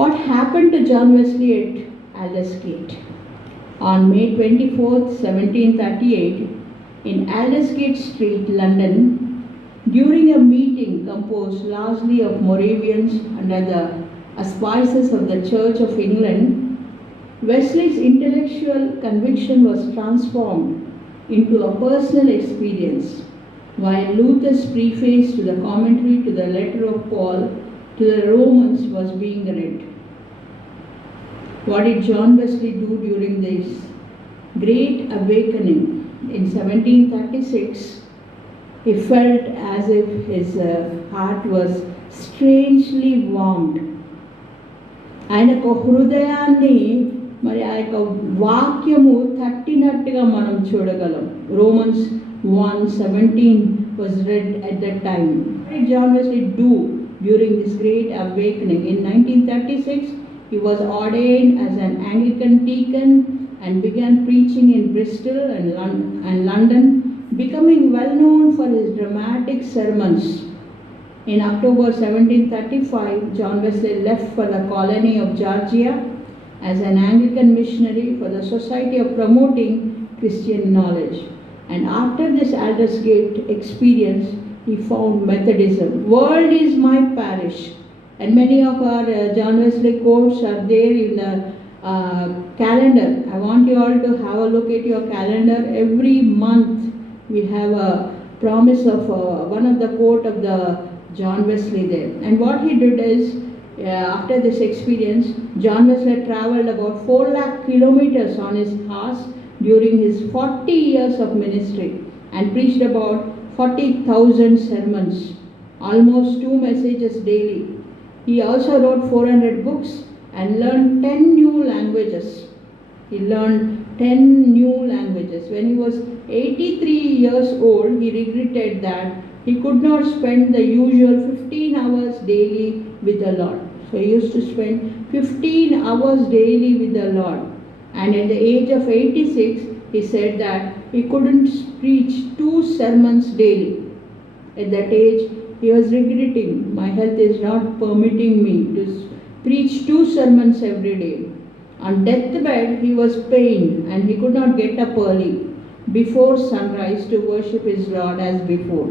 What happened to John Wesley at Aldersgate? On May 24th, 1738, in Aldersgate Street, London, during a meeting composed largely of Moravians under the auspices of the Church of England, Wesley's intellectual conviction was transformed into a personal experience, while Luther's preface to the commentary to the letter of Paul to the Romans was being read. What did John Wesley do during this great awakening? In 1736, he felt as if his heart was strangely warmed. ఆయనకు హృదయాన్ని మరి ఆ యొక్క వాక్యము తట్టినట్టుగా మనం చూడగలం. Romans 1:17 was read at that time. What did John Wesley do during this great awakening? In 1936, he was ordained as an Anglican deacon and began preaching in Bristol and London, becoming well known for his dramatic sermons. In October 1735, John Wesley left for the colony of Georgia as an Anglican missionary for the Society of Promoting Christian Knowledge. And after this Aldersgate experience, he found Methodism. World is my parish. And many of our John Wesley quotes are there in the calendar. I want you all to have a look at your calendar. Every month we have a promise of one of the quote of the John Wesley there. And what he did is, after this experience, John Wesley traveled about 4 lakh kilometers on his horse during his 40 years of ministry and preached about 40,000 sermons, almost 2 messages daily. He also wrote 400 books and learned 10 new languages. He learned 10 new languages. When he was 83 years old, he regretted that he could not spend the usual 15 hours daily with the Lord. So he used to spend 15 hours daily with the Lord. And at the age of 86, he said that he couldn't preach 2 sermons daily. At that age, he was regretting, my health is not permitting me to preach 2 sermons every day. On deathbed, he was pained and he could not get up early before sunrise to worship his Lord as before.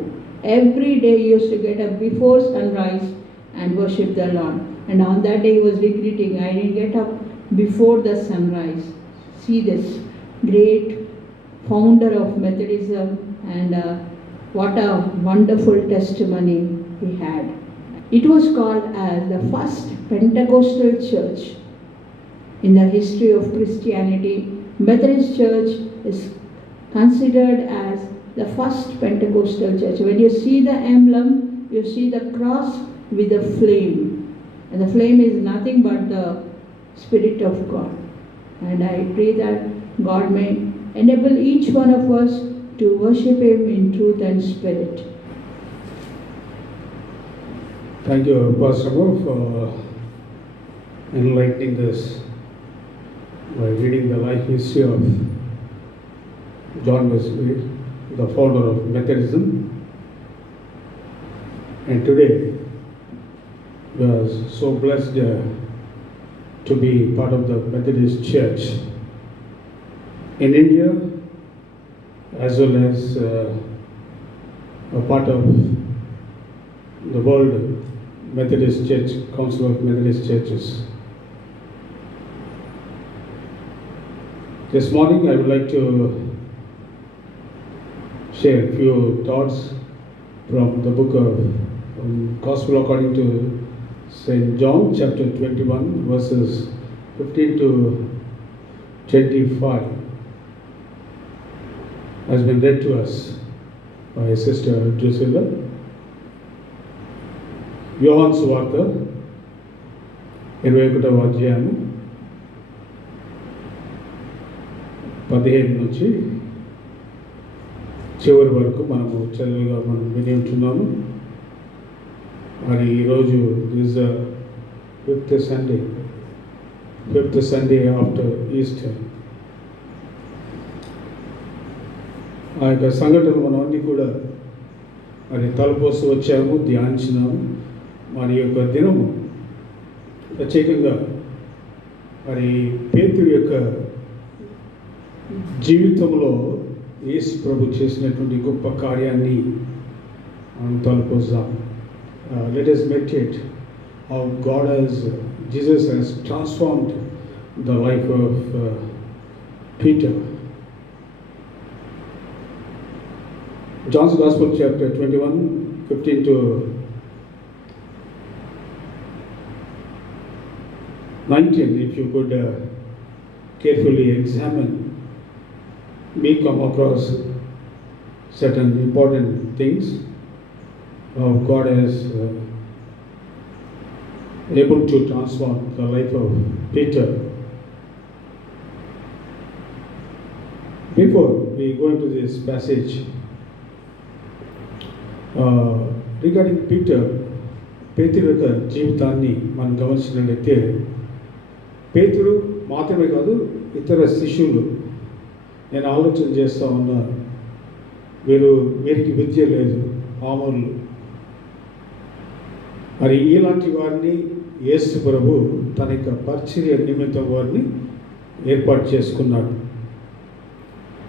Every day he used to get up before sunrise and worship the Lord. And on that day he was regretting, I didn't get up before the sunrise. See this great founder of Methodism, and what a wonderful testimony he had. It was called as the first Pentecostal church in the history of Christianity. Methodist Church is considered as the first Pentecostal church. When you see the emblem, you see the cross with a flame. And the flame is nothing but the Spirit of God. And I pray that God may enable each one of us to worship Him in truth and spirit. Thank you, Pastor Mo, for enlightening us by reading the life history of John Wesley, the founder of Methodism. And today, we are so blessed to be part of the Methodist Church in India, as well as a part of the World Methodist Church, Council of Methodist Churches. This morning I would like to share a few thoughts from the book of Gospel according to St. John chapter 21 verses 15 to 25 has been read to us by Sister Drusilla. యోహాను సువార్త 21వ అధ్యాయము 15 నుంచి చివరి వరకు మనము చదువుగా మనం విని ఉంటున్నాము. మరి ఈరోజు this fifth Sunday after Easter. ఆ యొక్క సంఘటనలు మనం అన్నీ కూడా మరి తలపోసి వచ్చాము, ధ్యానించినాము. మరి యొక్క దినము ప్రత్యేకంగా మరి పేతురు యొక్క జీవితంలో యేసు ప్రభు చేసినటువంటి గొప్ప కార్యాన్ని మనం తలపోద్దాం. Let us meditate how Jesus has transformed the life of Peter. John's Gospel chapter 21, 15 to 19, if you could carefully examine, may come across certain important things how God is able to transform the life of Peter. Before we go into this passage, regarding పేతురు యొక్క జీవితాన్ని మనం గమనించినట్లయితే, పేతురు మాత్రమే కాదు, ఇతర శిష్యులు, నేను ఆలోచన చేస్తూ ఉన్నా, వీరికి విద్య లేదు, మామూలు. మరి ఇలాంటి వారిని యేసు ప్రభు తన యొక్క పరిచర్య నిమిత్తం వారిని ఏర్పాటు చేసుకున్నాడు.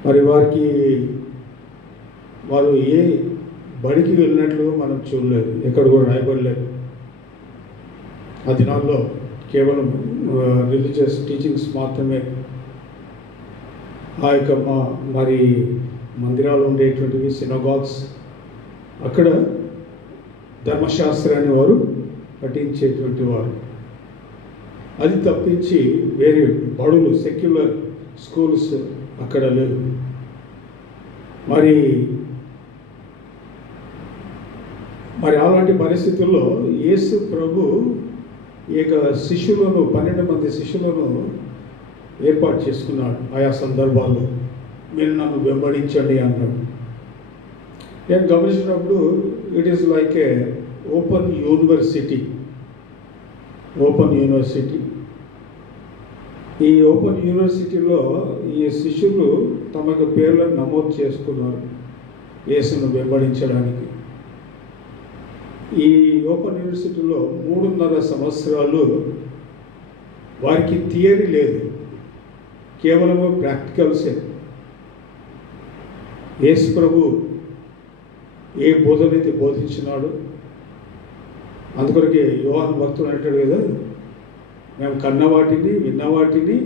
మరి వారు ఏ బడికి వెళ్ళినట్లు మనం చూడలేదు, ఎక్కడ కూడా రాయబడలేదు. ఆ దినాల్లో కేవలం రిలీజియస్ టీచింగ్స్ మాత్రమే. ఆ యొక్క మరి మందిరాలు ఉండేటువంటివి, సినగాగ్స్, అక్కడ ధర్మశాస్త్రాన్ని వారు పఠించేటువంటి వారు. అది తప్పించి వేరే బడులు, సెక్యులర్ స్కూల్స్ అక్కడ లేవు. మరి అలాంటి పరిస్థితుల్లో యేసు ప్రభు ఈ యొక్క శిష్యులను, 12 మంది శిష్యులను ఏర్పాటు చేసుకున్నాడు. ఆయా సందర్భాల్లో మీరు నన్ను వెంబడించండి అన్నాడు. నేను గమనించినప్పుడు it is like A open university. ఈ ఓపెన్ యూనివర్సిటీలో ఈ శిష్యులు తమ యొక్క పేర్లను నమోదు చేసుకున్నారు యేసును వెంబడించడానికి. ఈ ఓపెన్ యూనివర్సిటీలో 3.5 సంవత్సరాలు వారికి థియరీ లేదు, కేవలము ప్రాక్టికల్సే. యేసు ప్రభు ఏ బోధనైతే బోధించినాడు, అందుకొరకే యోహాను భక్తుడు అంటాడు కదా, మేము కన్న వాటిని, విన్న వాటిని,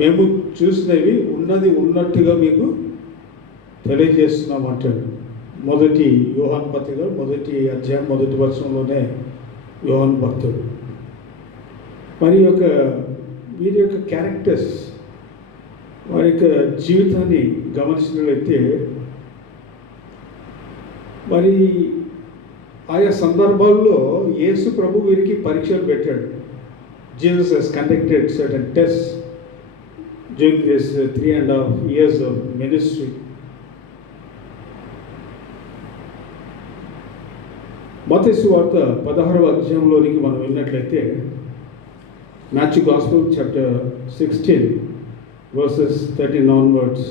మేము చూసినవి ఉన్నది ఉన్నట్టుగా మీకు తెలియజేస్తున్నాం అంటాడు. మొదటి యోహాను పత్రిక 1వ అధ్యాయం 1వ వచనంలోనే యోహాను భక్తుడు. మరి వీరి యొక్క క్యారెక్టర్స్, వారి యొక్క జీవితాన్ని గమనించినట్లయితే, మరి ఆయా సందర్భాల్లో యేసు ప్రభు వీరికి పరీక్షలు పెట్టాడు. Jesus has conducted certain test during this 3.5 years of ministry. మత్తయి సువార్త 16వ అధ్యాయంలోనికి మనం వెళ్ళినట్లయితే, Matthew gospel chapter 16 verses 13 onwards,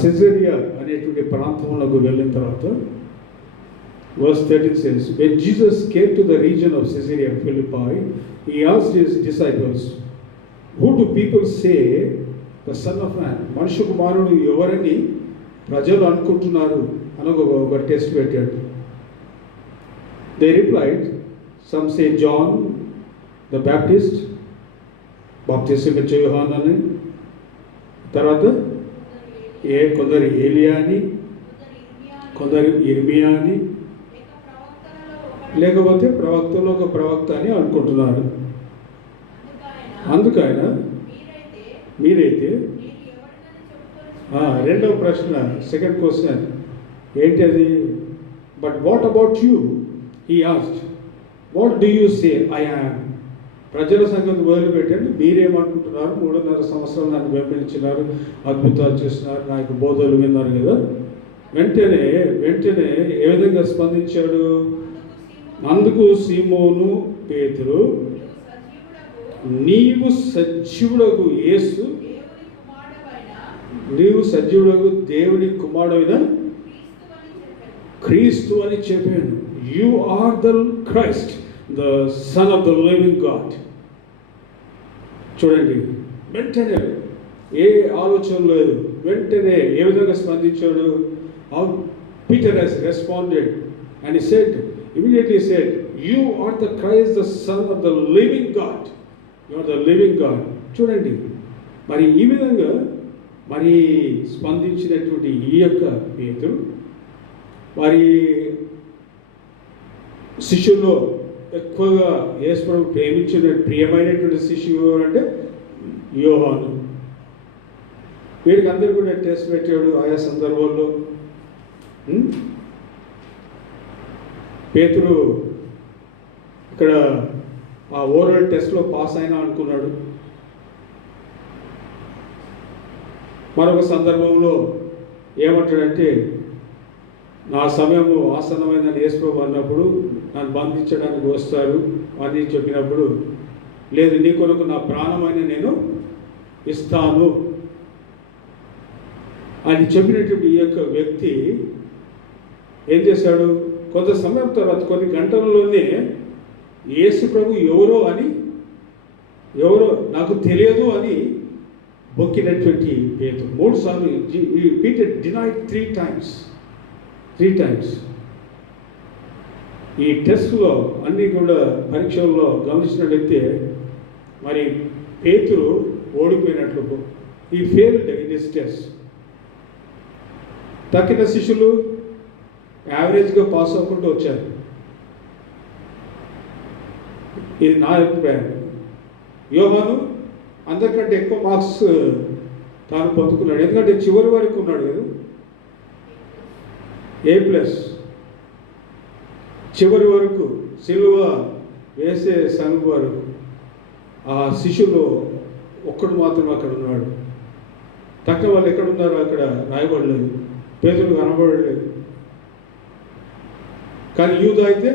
సెజరియా అనేటువంటి ప్రాంతంలోకి వెళ్ళిన తర్వాత verse 13 says, when Jesus came to the region of Caesarea Philippi, he asked his disciples, who do people say the Son of Man, మనుష్య కుమారుడు ఎవరని ప్రజలు అనుకుంటున్నారు అని ఒక టెస్ట్ పెట్టాడు. They replied, some say John the Baptist, బాప్తిసం ఇచ్చే యోహాను అని, తర్వాత కొందరు ఏలియా అని, కొందరు ఇర్మియా అని, లేకపోతే ప్రవక్తలో ఒక ప్రవక్త అని అనుకుంటున్నారు. అందుకైనా మీరైతే రెండవ ప్రశ్న, సెకండ్ క్వశ్చన్ ఏంటి అది? But what about you, he asked, what do you say I am? ప్రజల సంగతి మొదలుపెట్టండి, మీరేమనుకుంటున్నారు? 3.5 సంవత్సరాలు నన్ను వెంబడించినారు, అద్భుతాలు చేస్తున్నారు, నాకు బోధలు విన్నారు కదా. వెంటనే ఏ విధంగా స్పందించాడు? అందుకు సీమోను పేతురు, నీవు సజీవుడగు యేసు, నీవు సజీవుడగు దేవుని కుమారుడైన క్రీస్తు అని చెప్పాను. You are the Christ, the Son of the living God. చూడండి, వెంటనే ఏ ఆలోచన లేదు, వెంటనే ఏ విధంగా స్పందించాడు. How Peter has responded and he said, immediately said, you are the Christ, the Son of the living God. You are the living God. చూడండి, మరి ఈ విధంగా మరి స్పందించినటువంటి ఈ యొక్క పేతురు మరి శిష్యుల్లో ఎక్కువగా యేసు ప్రభువు ప్రేమించిన ప్రియమైనటువంటి శిష్యుడు అంటే యోహాను. వీరికి అందరూ కూడా టెస్ట్ పెట్టాడు ఆయా సందర్భాల్లో. పేతురు ఇక్కడ ఆ ఓరల్ టెస్ట్లో పాస్ అయినా అనుకున్నాడు. మరొక సందర్భంలో ఏమంటాడంటే, నా సమయము ఆసన్నమైందని యేసు ప్రభువు అన్నప్పుడు నన్ను బంధించడానికి వస్తారు అని చెప్పినప్పుడు, లేదు నీ కొరకు నా ప్రాణమైన నేను ఇస్తాను అని చెప్పినటువంటి ఈ యొక్క వ్యక్తి ఏం చేశాడు, కొంత సమయం తర్వాత కొన్ని గంటల్లోనే యేసు ప్రభు ఎవరో నాకు తెలియదు అని బొక్కినటువంటి పేతురు 3 సార్లు. Peter denied 3 times. ఈ టెస్ట్లో అన్నీ కూడా పరీక్షల్లో గమనించినట్లయితే మరి పేతురు ఓడిపోయినట్లు, ఈ ఫెయిల్డ్ ఇన్ దిస్ టెస్ట్. తక్కిన శిష్యులు యావరేజ్గా పాస్ అవ్వకుండా వచ్చారు. ఇది నా అభిప్రాయం. యోహాను అందరికంటే ఎక్కువ మార్క్స్ తాను పొందుకున్నాడు, ఎందుకంటే చివరి వరకు ఉన్నాడు కదా, A+. చివరి వరకు సిలువ వేసే సమయం వరకు ఆ శిష్యులు ఒక్కడు మాత్రం అక్కడ ఉన్నాడు. తక్కువ వాళ్ళు ఎక్కడ ఉన్నారో అక్కడ రాయబడలేదు, పేతురు కనబడలేదు. కానీ యూదా అయితే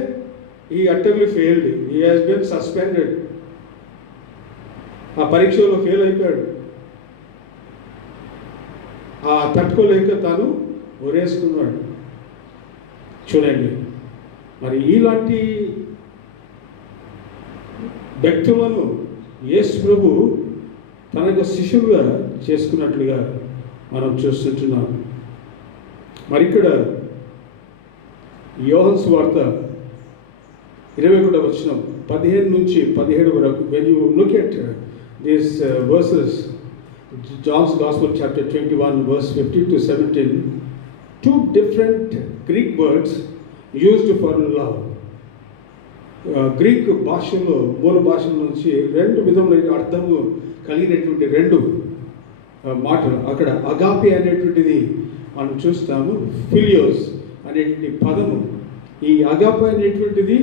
ఈ utterly failed, he has been suspended. ఆ పరీక్షలో ఫెయిల్ అయిపోయాడు. ఆ తట్టుకోలేక తాను ఒరేసుకున్నాడు. చూడండి, మరి ఇలాంటి వ్యక్తులను యేసు ప్రభు తన యొక్క శిష్యులుగా చేసుకున్నట్లుగా మనం చూస్తుంటున్నాం. మరి ఇక్కడ యోహాను సువార్త 21వ వచనం 15 నుంచి 17 వరకు, when you look at these verses, John's Gospel chapter 21 verse 15 to 17, 2 different Greek words used for love. Greek భాషలో మూల భాషల నుంచి 2 విధములైన అర్థము కలిగినటువంటి 2 మాటలు అక్కడ. అగాపే అనేటువంటిది మనం చూస్తాము, ఫిలియోస్ అనేటువంటి పదము. ఈ అగాపే అనేటువంటిది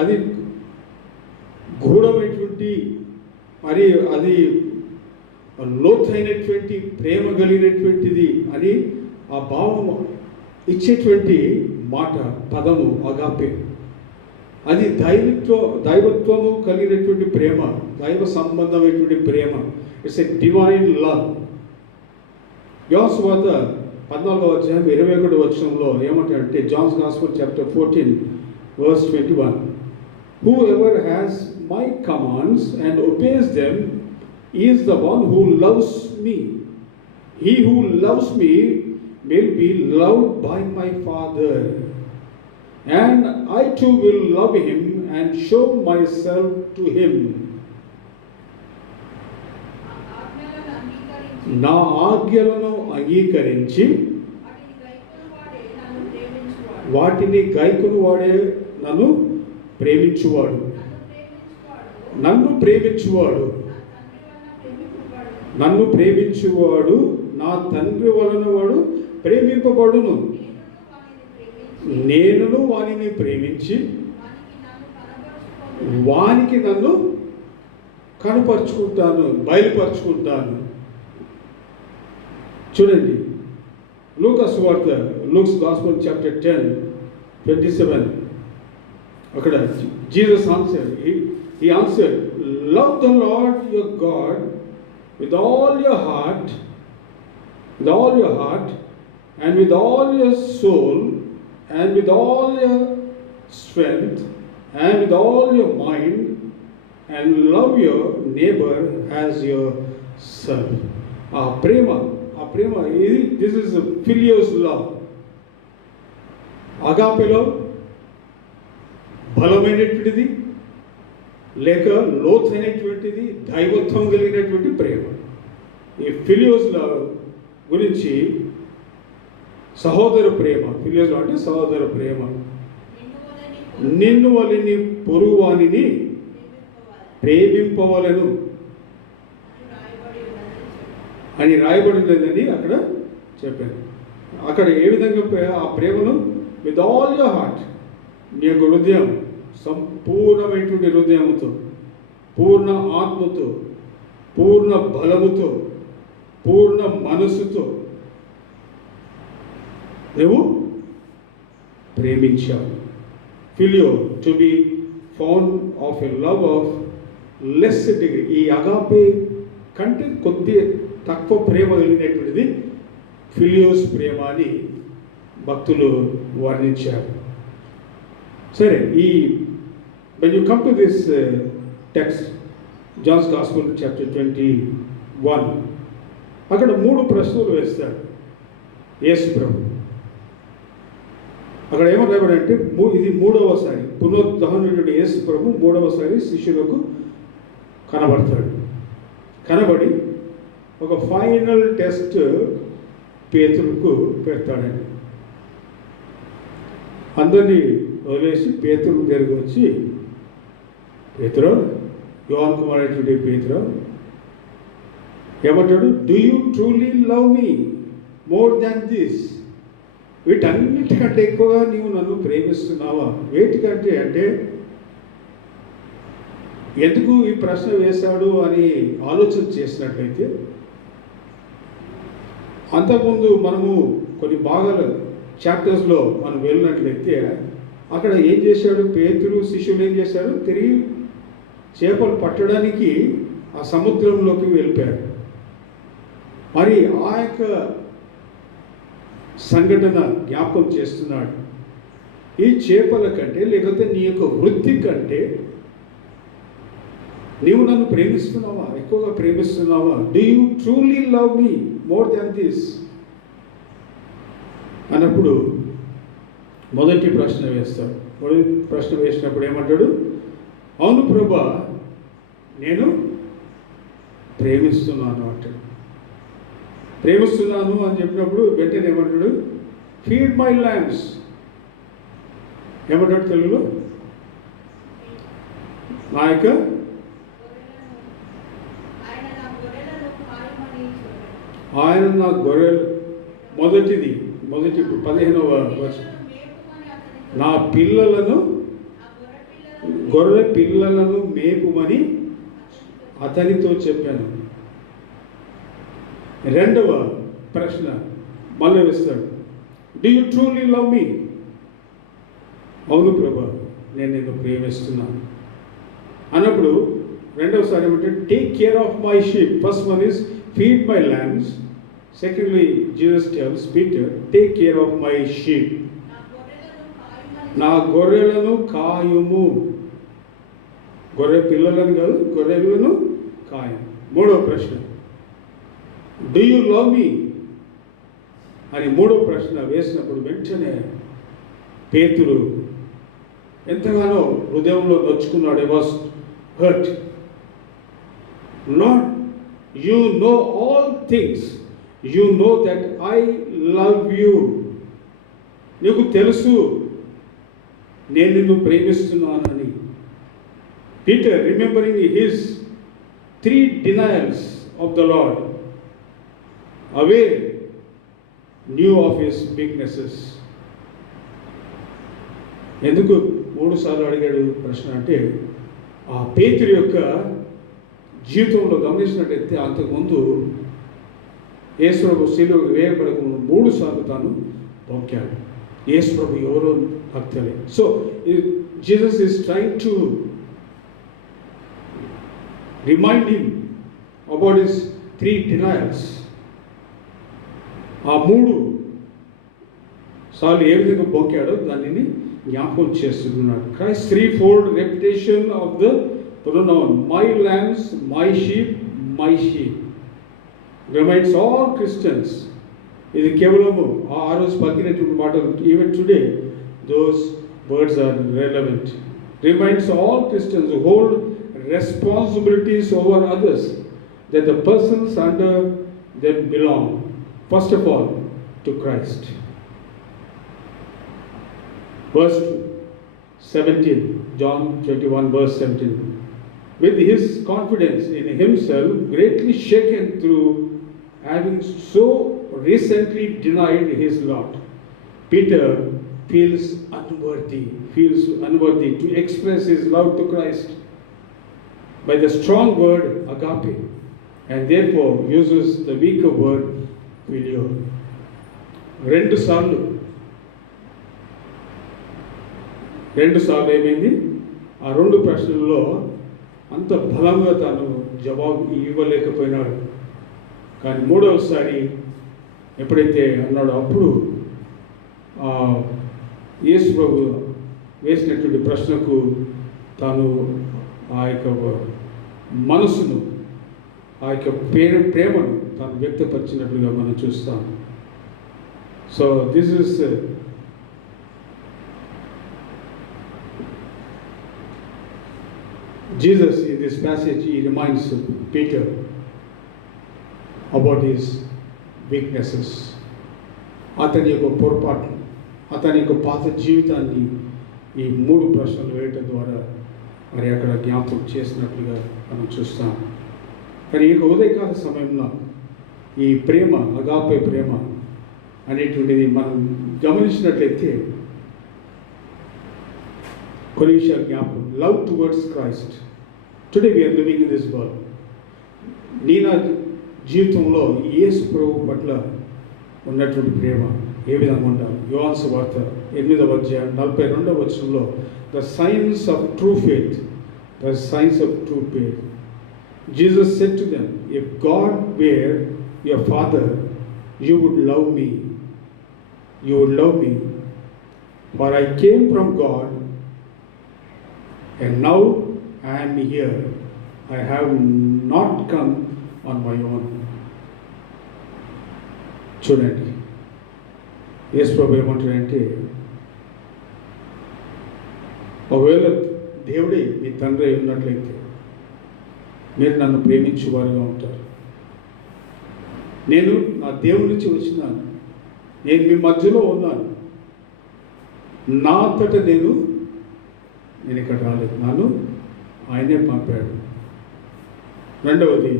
అది గూఢమైనటువంటి మరి అది లోతైనటువంటి ప్రేమ కలిగినటువంటిది అని ఆ భావం ఇచ్చేటువంటి మాట, పదము అగాపే. అది దైవత్వము కలిగినటువంటి ప్రేమ, దైవ సంబంధమైనటువంటి ప్రేమ. It's a divine love. యోహాను సువార్త 14వ అధ్యాయం 21వ వచనంలో ఏమంటాడంటే, John's gospel chapter 14 verse 21, whoever has my commands and obeys them is the one who loves me. He who loves me will be loved by my Father, and I too will love him and show myself to him. నా ఆజ్ఞలను అంగీకరించి వాటిని గైకొను వాడే నన్ను ప్రేమించువాడు. నన్ను ప్రేమించువాడు నా తండ్రి వలన వాడు ప్రేమింపబడును. నేనును వానిని ప్రేమించి వానికి నన్ను కనపరుచుకుంటాను, బయలుపరుచుకుంటాను. చూడండి, లూకాసు వార్త, లూక్స్ గాస్పెల్ చాప్టర్ 10:27, అక్కడ Jesus answered, he answered, love the Lord your God with all your heart and with all your soul and with all your strength and with all your mind, and love your neighbor as yourself. ఆ ప్రేమ ఇది this is ఫిలియోస్ love. అగాపెలో బలమైనటువంటిది లేక లోతైనటువంటిది దైవత్వం కలిగినటువంటి ప్రేమ. ఈ ఫిలియోస్ love గురించి సహోదర ప్రేమ, ఫిలియోస్ love అంటే సహోదర ప్రేమ. నిన్ను వలని పొరుగువానిని ప్రేమింపవలను అని రాయబడినదని అక్కడ చెప్పాను. అక్కడ ఏ విధంగా ఆ ప్రేమను విత్ ఆల్ యువర్ హార్ట్, నీ యొక్క హృదయం సంపూర్ణమైనటువంటి హృదయంతో, పూర్ణ ఆత్మతో, పూర్ణ బలముతో, పూర్ణ మనస్సుతో నువ్వు ప్రేమించావు. Phileo to be fond of a love of less degree. ఈ అగాపే కంటే కొద్ది తక్కువ ప్రేమ కలిగినటువంటిది ఫిలియోస్ ప్రేమ అని భక్తులు వర్ణించారు. సరే, ఈ when you come to this text, John's Gospel chapter 21, అక్కడ 3 ప్రశ్నలు వేస్తాడు యేసు ప్రభు. అక్కడ ఏమని రాయబడంటే, ఇది 3వసారి పునరుద్ధరణుడైన యేసు ప్రభు 3వసారి శిష్యులకు కనబడతాడు. కనబడి ఒక ఫైనల్ టెస్ట్ పేతురుకు పెడతాడని. అందరినీ వదిలేసి పేతురు దగ్గరికి వచ్చి, పేతురు, యోహాను కుమారుడైనటువంటి పేతురు ఏమంటాడు, do you truly love me more than this? వీటన్నిటికంటే ఎక్కువగా నీవు నన్ను ప్రేమిస్తున్నావా? వేటికంటే అంటే ఎందుకు ఈ ప్రశ్న వేశాడు అని ఆలోచన చేసినట్లయితే, అంతకుముందు మనము కొన్ని భాగాలు చాప్టర్స్లో మనం వెళ్ళినట్లయితే అక్కడ ఏం చేశాడు పేతురు శిష్యులు ఏం చేశారు, తిరిగి చేపలు పట్టడానికి ఆ సముద్రంలోకి వెళ్ళిపోయారు. మరి ఆ యొక్క సంఘటన జ్ఞాపకం చేస్తున్నాడు. ఈ చేపల కంటే లేకపోతే నీ యొక్క వృత్తి కంటే నీవు నన్ను ప్రేమిస్తున్నావా, ఎక్కువగా ప్రేమిస్తున్నావా? Do you truly love me more than this అన్నప్పుడు మొదటి ప్రశ్న వేస్తాడు. మొదటి ప్రశ్న వేసినప్పుడు ఏమంటాడు, అవును ప్రభా, నేను ప్రేమిస్తున్నాను అంటాడు. ప్రేమిస్తున్నాను అని చెప్పినప్పుడు వెంటనే ఏమంటాడు, ఫీడ్ మై ల్యాంబ్స్. ఏమంటాడు తెలుగులో? నా యొక్క ఆయన నా గొర్రెలు, మొదటి 15వ వచనం, నా పిల్లలను గొర్రె పిల్లలను మేపుమని అతనితో చెప్పాను. రెండవ ప్రశ్న మళ్ళీ వేస్తాడు, డూ యూ ట్రూలీ లవ్ మీ? అవును ప్రభా, నేను నిన్ను ప్రేమిస్తున్నాను అన్నప్పుడు రెండవసారి ఏమంటే, take care of my sheep. First one is feed my lambs. Secondly Jesus tells Peter, take care of my sheep. నా గొర్రెలను కాయుము. గొర్రె పిల్లలను కాదు, గొర్రెలను కాయము. మూడవ ప్రశ్న, డూ యూ లవ్ మీ అని మూడవ ప్రశ్న వేసినప్పుడు వెంటనే పేతురు ఎంతగానో హృదయంలో నొచ్చుకున్నాడు. I was hurt. Lord, you know all things, you know that I love you. నీకు తెలుసు నేను నిన్ను ప్రేమిస్తున్నానని. Peter, remembering his 3 denials of the Lord, aware, knew of his weaknesses. ఎందుకు 3 సార్లు అడిగాడు ప్రశ్న అంటే, ఆ పేతురు యొక్క జీవితంలో గమనించినట్టయితే అంతకుముందు యేసు ప్రభు శిలువ వేయబడక 3 సార్లు తాను పొక్కాడు. యేసు ప్రభు ఎవరో నాకు తెలియదు. So Jesus is trying to remind him about his 3 denials. ఆ 3 సాల్ ఏ విధంగా బొక్కాడో దానిని జ్ఞాపకం చేస్తున్నాడు. Christ threefold reputation of the pronoun my lambs, my sheep, my sheep reminds all Christians. ఇది కేవలము ఆ రోజు పలికినటువంటి మాటలు. Even today those words are relevant. Reminds all Christians who hold responsibilities over others that the persons under them belong first of all to Christ. Verse 17, John 21 verse 17. With his confidence in himself greatly shaken through having so recently denied his Lord, Peter feels unworthy to express his love to Christ by the strong word agape, and therefore uses the weaker word filio. రెండు సార్లు ఏమైంది, ఆ రెండు ప్రశ్నల్లో అంత బలంగా తాను జవాబు ఇవ్వలేకపోయినాడు. కానీ మూడవసారి ఎప్పుడైతే అన్నాడో అప్పుడు యేసు ప్రభు వేసినటువంటి ప్రశ్నకు తాను ఆ యొక్క మనసును, ఆ యొక్క ప్రేమను తాను వ్యక్తపరిచినట్లుగా మనం చూస్తాం. So this is Jesus in this passage, he reminds Peter about his weaknesses. అతని యొక్క పొరపాట్లు, అతని యొక్క పాత జీవితాన్ని ఈ మూడు ప్రశ్నలు వేయటం ద్వారా మరి అక్కడ జ్ఞాపకం చేసినట్లుగా మనం చూస్తాం. కానీ ఈ ఉదయకాల సమయంలో ఈ ప్రేమ, అగాపే ప్రేమ అనేటువంటిది మనం గమనించినట్లయితే కొన్ని విషయాలు జ్ఞాపకం. Love towards Christ. Today we are living in this world. నా జీవితంలో యేసు ప్రభు పట్ల ఉన్నటువంటి ప్రేమ ఏ విధంగా ఉండాలి? యోహాను సువార్త 8వ అధ్యాయం 42వ వచనంలో the signs of true faith, the signs of true faith. Jesus said to them, if God were your father, you would love me. For I came from God, and now I am here. I have not come on my own. చూడండి, యేసు ప్రభు ఏమంటాడంటే, ఒకవేళ దేవుడే మీ తండ్రి అయి ఉన్నట్లయితే మీరు నన్ను ప్రేమించేవారుగా ఉంటారు. నేను నా దేవుడి నుంచి వచ్చినాను, నేను మీ మధ్యలో ఉన్నాను. నా అంతట నేను ఇక్కడ రాలేదు, నన్ను ఆయనే పంపాడు. రెండవది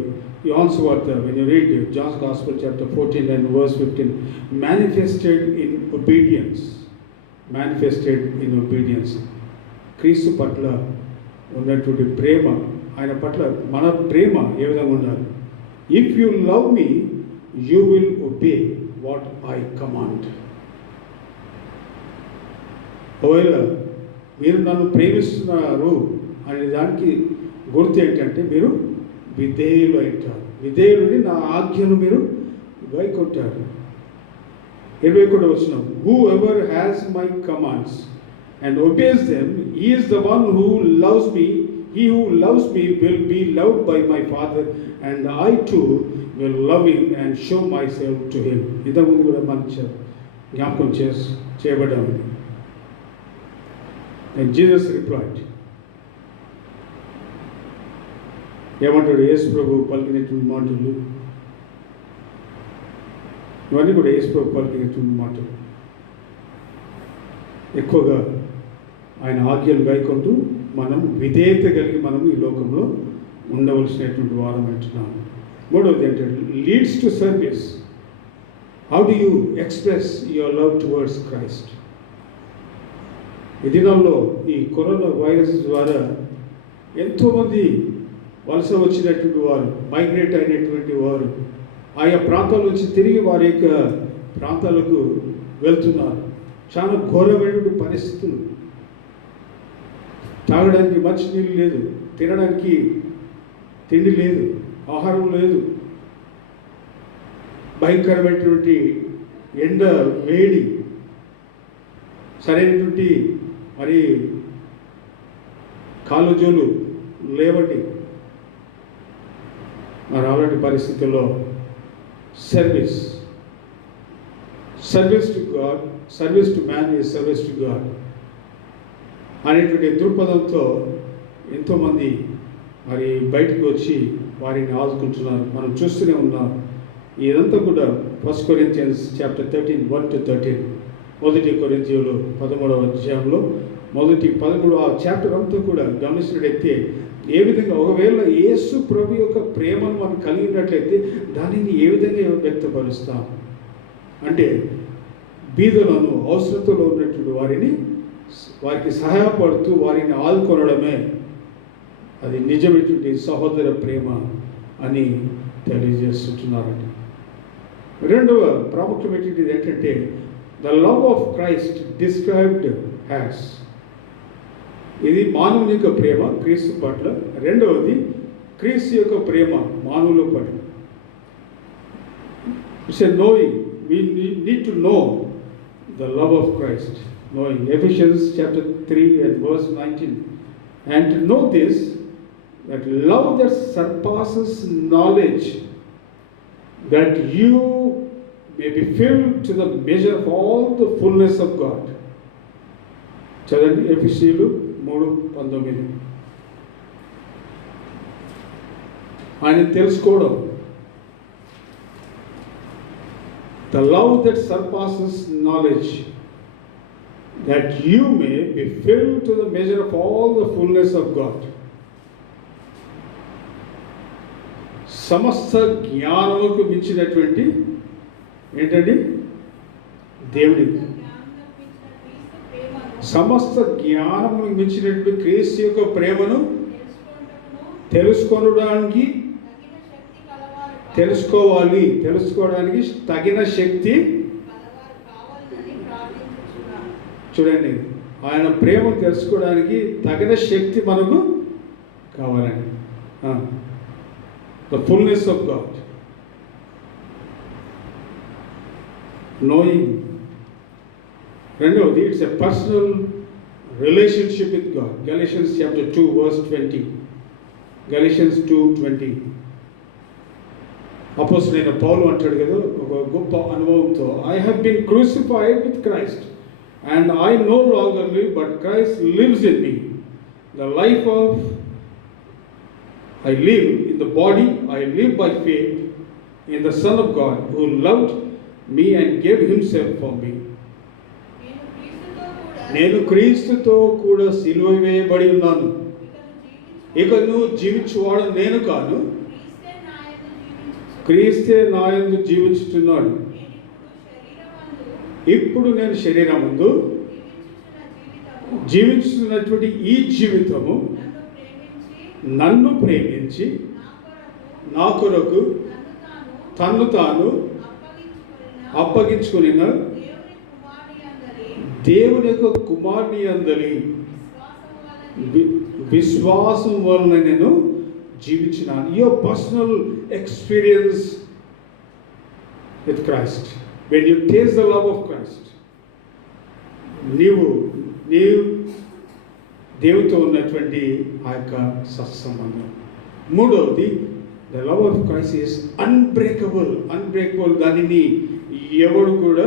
యోహాను సువార్త, when you read John's Gospel chapter 14 and verse 15, manifested in obedience. క్రీస్తు పట్ల ఉన్నటువంటి ప్రేమ, ఆయన పట్ల మన ప్రేమ ఏ విధంగా ఉండాలి? If you love me you will obey what I command. ఒకవేళ మీరు నన్ను ప్రేమిస్తున్నారు అనే దానికి గుర్తు ఏంటంటే మీరు విధేయులు అవుతారు. విధేయులని నా ఆజ్ఞను మీరు గైకొంటారు. 21వ వచనం, who ever has my commands and obeys them, he is the one who loves me. He who loves me will be loved by my Father, and I too will love him and show myself to him. ఇంతకుముందు కూడా మనం జ్ఞాపకం చేయబడ్డాము. And Jesus replied, ఏమంటాడు యేసు ప్రభు పలికినటువంటి మాటలు, ఇవన్నీ కూడా యేసు ప్రభు పలికినటువంటి మాటలు. ఎక్కువగా ఆయన ఆజ్ఞలు గాయకుంటూ మనం విధేయత కలిగి మనం ఈ లోకంలో ఉండవలసినటువంటి వారం అంటున్నాము. మూడవది ఏంటంటే leads to service. How do you express your love towards Christ? ఈ దినాల్లో ఈ కరోనా వైరస్ ద్వారా ఎంతోమంది వలస వచ్చినటువంటి వారు, మైగ్రేట్ అయినటువంటి వారు ఆయా ప్రాంతాల నుంచి తిరిగి వారి యొక్క ప్రాంతాలకు వెళ్తున్నారు. చాలా ఘోరమైనటువంటి పరిస్థితులు. తాగడానికి మంచినీళ్ళు లేదు, తినడానికి తిండి లేదు, ఆహారం లేదు, భయంకరమైనటువంటి ఎండ, వేడి, సరైనటువంటి మరి కాలుజోలు లేవండి. మరి అలాంటి పరిస్థితుల్లో service to God, service to man is service to God అనేటువంటి దృక్పథంతో ఎంతోమంది మరి బయటకు వచ్చి వారిని ఆదుకుంటున్నారు. మనం చూస్తూనే ఉన్నాం. ఇదంతా కూడా 1 Corinthians chapter 13, 1-13, 1 కొరింథీయులు 13వ అధ్యాయంలో మొదటి 13వ చాప్టర్ అంతా కూడా గమనించినట్లయితే ఏ విధంగా ఒకవేళ యేసు ప్రభు యొక్క ప్రేమను మనం కలిగినట్లయితే దానిని ఏ విధంగా వ్యక్తపరుస్తాం అంటే బీదలను, అవసరతలో ఉన్నటువంటి వారికి సహాయపడుతూ వారిని ఆదుకొనడమే అది నిజమైనటువంటి సహోదర ప్రేమ అని తెలియజేస్తున్నారండి. రెండవ ప్రాముఖ్యమైనటువంటిది ఏంటంటే the love of Christ described has. ఇది మానవుని యొక్క ప్రేమ క్రీస్తు పట్ల. రెండవది క్రీస్తు యొక్క ప్రేమ మానవుల పట్ల. It's a knowing. We need to know the love of Christ. Knowing Ephesians chapter 3 and verse 19. And to know this, that love that surpasses knowledge, that you may be filled to the measure of all the fullness of God. చదవండి ఎఫెసీయులు 3:19. ఆయన తెలుసుకోవడం. The love that surpasses knowledge, that you may be filled to the measure of all the fullness of God. సమస్త జ్ఞానముకు మించినటువంటి ఏంటండి దేవుడి సమస్త జ్ఞానముకు మించినటువంటి క్రీస్తు యొక్క ప్రేమను తెలుసుకోవడానికి తగిన శక్తి. చూడండి, ఆయన ప్రేమను తెలుసుకోవడానికి తగిన శక్తి మనకు కావాలండి. The fullness of God. Knowing. రెండవది, it's a personal relationship with God. Galatians chapter 2 verse 20. Galatians 2:20. అపోస్తలుడైన పౌలు అంటాడు కదా ఒక గొప్ప అనుభవంతో, I have been crucified with Christ and I no longer live but Christ lives in me. The life of I live in the body, I live by faith in the Son of God who loved me and gave himself for me. నేను క్రీస్తుతో కూడా సిలువ వేయబడి ఉన్నాను. ఇక నువ్వు జీవించువాడు నేను కాను, క్రీస్తే నాయందు జీవించుచున్నాడు. ఇప్పుడు నేను శరీరమందు జీవించుతున్నటువంటి ఈ జీవితము నన్ను ప్రేమించి నా కొరకు తన్ను తాను అప్పగించుకున్న దేవుని యొక్క కుమారుని అందలి విశ్వాసం వలన నేను జీవించినాను. Your personal experience with Christ, when you taste the love of Christ, నీవు దేవునితో ఉన్నటువంటి ఆ యొక్క సత్సంబంధం. మూడవది, the love of Christ is unbreakable. దానిని ఎవడు కూడా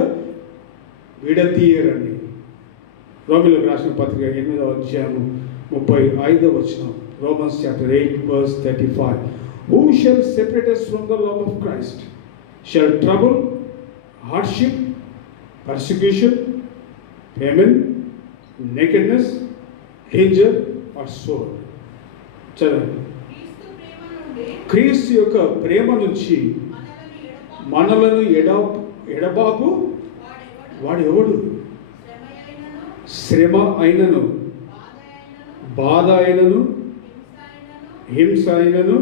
విడతీయరండి. రోమీయులకు రాసిన పత్రిక 8వ అధ్యాయం 35వ వచనం. Romans chapter 8 verse 35. Who shall separate us from the love of Christ? Shall trouble, hardship, persecution, famine, nakedness, danger or sword? చదవండి. క్రీస్తు యొక్క ప్రేమ నుంచి మనలను ఎడబాపు వాడు ఎవడు? శ్రమ అయినను, బాధ అయినను, హింస అయినను,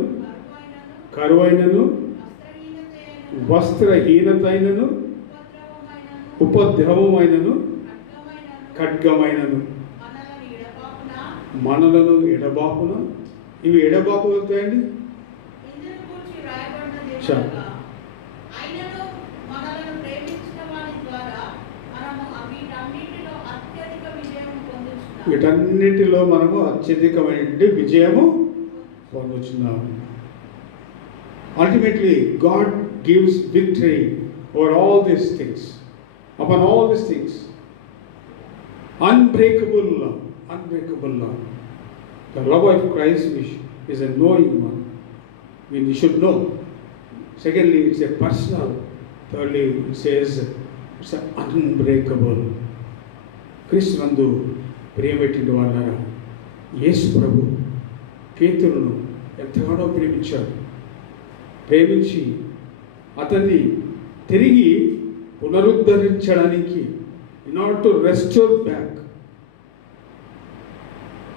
కరువైనను, వస్త్రహీనత అయినను, ఉపద్రవమైనను, ఖడ్గమైనను మనలను ఎడబాపున. ఇవి ఎడబాపు అవుతాయండి. వీటన్నిటిలో మనము అత్యధికమైన విజయము పొందుతున్నాము. Ultimately, God gives victory over all these things. Upon all these things, unbreakable love, unbreakable love. The love of Christ is a knowing one. We should know. Secondly, it's a personal. Thirdly, it says it's an unbreakable. క్రీస్తునందు ప్రియమైనటువంటి వాళ్ళారా, యేసు ప్రభు పేతురును ఎంతగానో ప్రేమించాడు. ప్రేమించి అతన్ని తిరిగి పునరుద్ధరించడానికి, in order to restore back,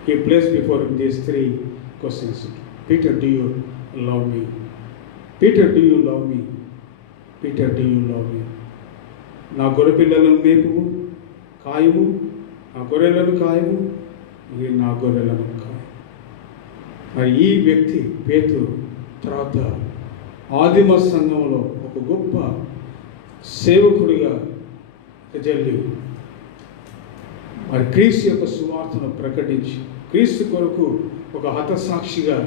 he placed before him these three questions. Peter, do you love me? Peter, do you love me? Peter, do you love me? నా గొర్రె పిల్లలను మేపుము, కాయము, నా గొర్రెలను కాయము, ఇది నా గొర్రెలను కాయము. మరి ఈ వ్యక్తి పేతురు తర్వాత ఆదిమ సంఘంలో ఒక గొప్ప సేవకుడిగా ప్రజల్లి మరి క్రీస్తు యొక్క సువార్తను ప్రకటించి క్రీస్తు కొరకు ఒక హతసాక్షిగా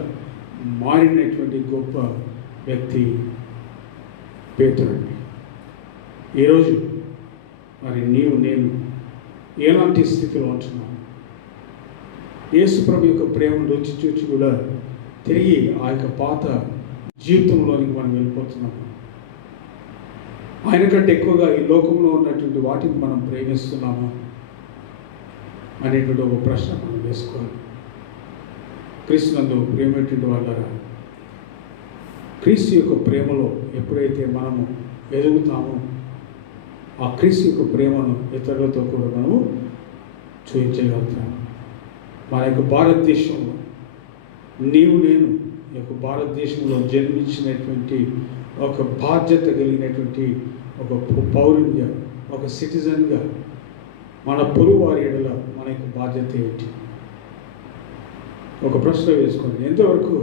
మారినటువంటి గొప్ప వ్యక్తి పేతురండి. ఈరోజు మరి నీవు నేను ఎలాంటి స్థితిలో ఉంటున్నాను? యేసు ప్రభు యొక్క ప్రేమను రుచి చూచి కూడా తిరిగి ఆ యొక్క పాత జీవితంలోనికి మనం వెళ్ళిపోతున్నాము. ఆయన కంటే ఎక్కువగా ఈ లోకంలో ఉన్నటువంటి వాటిని మనం ప్రేమిస్తున్నాము అనేటువంటి ఒక ప్రశ్న మనం వేసుకోవాలి. క్రీస్తునందు ప్రేమటువంటి వాళ్ళారా, క్రీస్తు యొక్క ప్రేమలో ఎప్పుడైతే మనము ఎదుగుతామో ఆ క్రీస్తు యొక్క ప్రేమను ఇతరులతో కూడా మనము చూపించగలుగుతాము. మన యొక్క భారతదేశంలో నీవు నేను ఈ యొక్క భారతదేశంలో జన్మించినటువంటి ఒక బాధ్యత కలిగినటువంటి ఒక పౌరునిగా, ఒక సిటిజన్గా మన పొరుగు వారి ఎడల మన యొక్క బాధ్యత ఏంటి? ఒక ప్రశ్న వేసుకోండి. ఎంతవరకు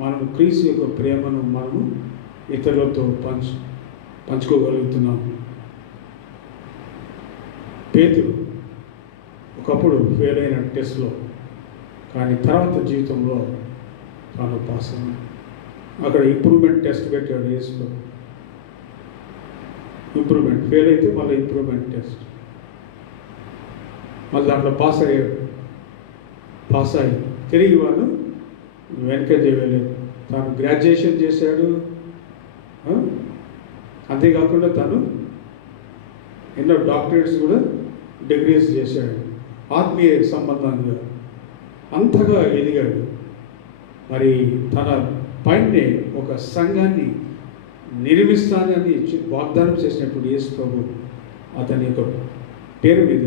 మనము క్రీస్తు యొక్క ప్రేమను మనము ఇతరులతో పంచుకోగలుగుతున్నాము? పేతురు ఒకప్పుడు ఫెయిల్ అయిన టెస్ట్లో, కానీ తర్వాత జీవితంలో తాను పాస్ అయ్యాడు. అక్కడ ఇంప్రూవ్మెంట్ టెస్ట్ పెట్టాడు యేసులో. ఇంప్రూవ్మెంట్ ఫెయిల్ అయితే మళ్ళీ ఇంప్రూవ్మెంట్ టెస్ట్, మళ్ళీ దాంట్లో పాస్ అయ్యాడు. పాస్ అయ్యి తిరిగి వాడు వెనక చేయలేదు. తాను గ్రాడ్యుయేషన్ చేశాడు. అంతేకాకుండా తను ఎన్నో డాక్టరేట్స్ కూడా డిగ్రీస్ చేశాడు. ఆత్మీయ సంబంధంగా అంతగా ఎదిగాడు. మరి తన పైనే ఒక సంఘాన్ని నిర్మిస్తానని వాగ్దానం చేసినప్పుడు యేసు ప్రభు అతని యొక్క పేరు మీద,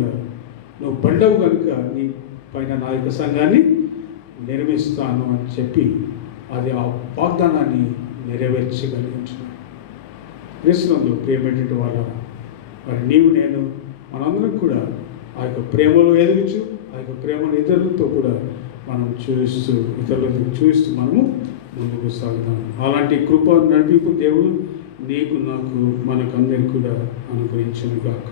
నువ్వు బండవు కనుక నీ పైన నా యొక్క సంఘాన్ని నిర్మిస్తాను అని చెప్పి అది ఆ వాగ్దానాన్ని నెరవేర్చగలిగించున్నాడు. క్రీస్తునందు ప్రియమైనటువంటి వాళ్ళ మరి నీవు నేను మనందరం కూడా ఆ యొక్క ప్రేమలో ఎదుగుచు ఆ యొక్క ప్రేమను ఇతరులతో కూడా మనం ఇతరులకు చూస్తూ మనము ముందుకు సాగుతాం. అలాంటి కృప నడిపింపు దేవుడు నీకు నాకు మనకందరికీ కూడా అనుగ్రహించును గాక.